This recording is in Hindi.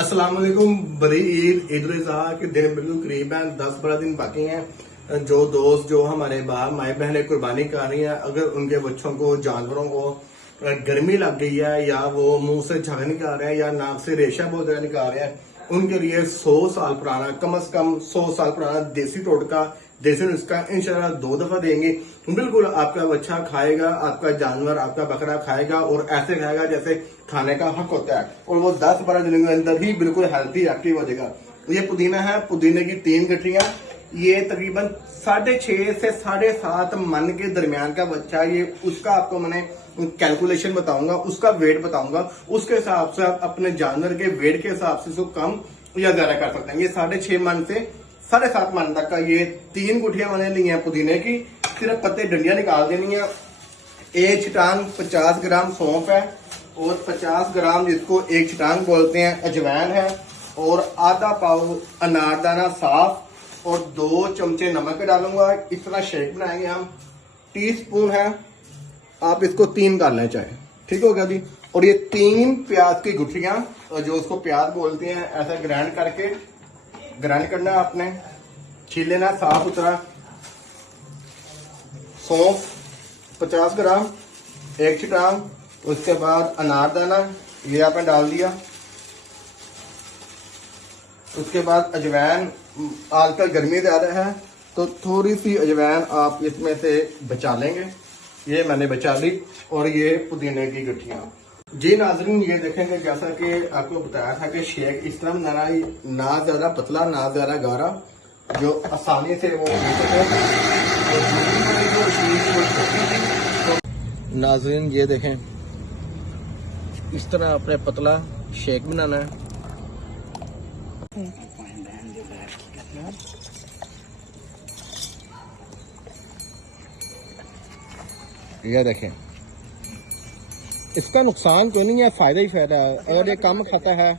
अस्सलाम वालेकुम। बड़ी ईद उल अजहा के दिन बिल्कुल करीब हैं, 10-12 दिन बाकी हैं। जो दोस्त जो हमारे बाहर माए बहनें कुर्बानी कर रही हैं, अगर उनके बच्चों को जानवरों को गर्मी लग गई है या वो मुंह से झाग निकाल रहे हैं या नाक से रेशा बहुत ज्यादा निकाल रहे हैं, उनके लिए 100 साल पुराना, कम से कम 100 साल पुराना देसी टोटका, देसी नुस्खा इंशाल्लाह 2 दफा देंगे। बिल्कुल आपका बच्चा खाएगा, आपका जानवर, आपका बकरा खाएगा और ऐसे खाएगा जैसे खाने का हक होता है, और वो 10-12 दिनों के अंदर ही बिल्कुल हेल्थी एक्टिव हो जाएगा। ये पुदीना है, पुदीने की 3 गठरियां, ये तकरीबन 6.5 से 7.5 मन के दरमियान का बच्चा। ये उसका आपको मैंने कैलकुलेशन बताऊंगा, उसका वेट बताऊंगा, उसके हिसाब से आप अपने जानवर के वेट के हिसाब से इसको कम या ज्यादा कर सकते हैं। ये 6.5 मन से 7.5 मन तक का ये 3 गुठियां मैंने ली हैं पुदीने की। सिर्फ पत्ते डंडियां निकाल देनी है। एक छटांग 50 ग्राम सौंफ है और 50 ग्राम जिसको एक छटांग बोलते हैं अजवाइन है, और आधा पाव अनारदाना साफ और 2 चमचे नमक डालूंगा। इस तरह शेक बनाएंगे हम। टीस्पून है, आप इसको 3 कर लें चाहे, ठीक हो गया जी। और ये 3 प्याज की गुठलियां, जो उसको प्याज बोलते हैं, ऐसा ग्राइंड करना है आपने। छील लेना साफ सुथरा। सौंफ 50 ग्राम, एक छटांग, उसके बाद अनारदाना ये आपने डाल दिया। उसके बाद अजवाइन, आजकल गर्मी ज्यादा है तो थोड़ी सी अजवाइन आप इसमें से बचा लेंगे। ये मैंने बचा ली। और ये पुदीने की गठियां। जी नाजरीन, ये देखेंगे जैसा कि आपको बताया था कि शेक इस तरह बनाना, ना ज्यादा पतला ना ज्यादा गाढ़ा, जो आसानी से वो नाजरीन ये देखें, इस तरह अपने पतला शेक बनाना है। ये देखें, इसका नुकसान कोई नहीं है, फायदा ही फायदा है। अगर ये कम खाता है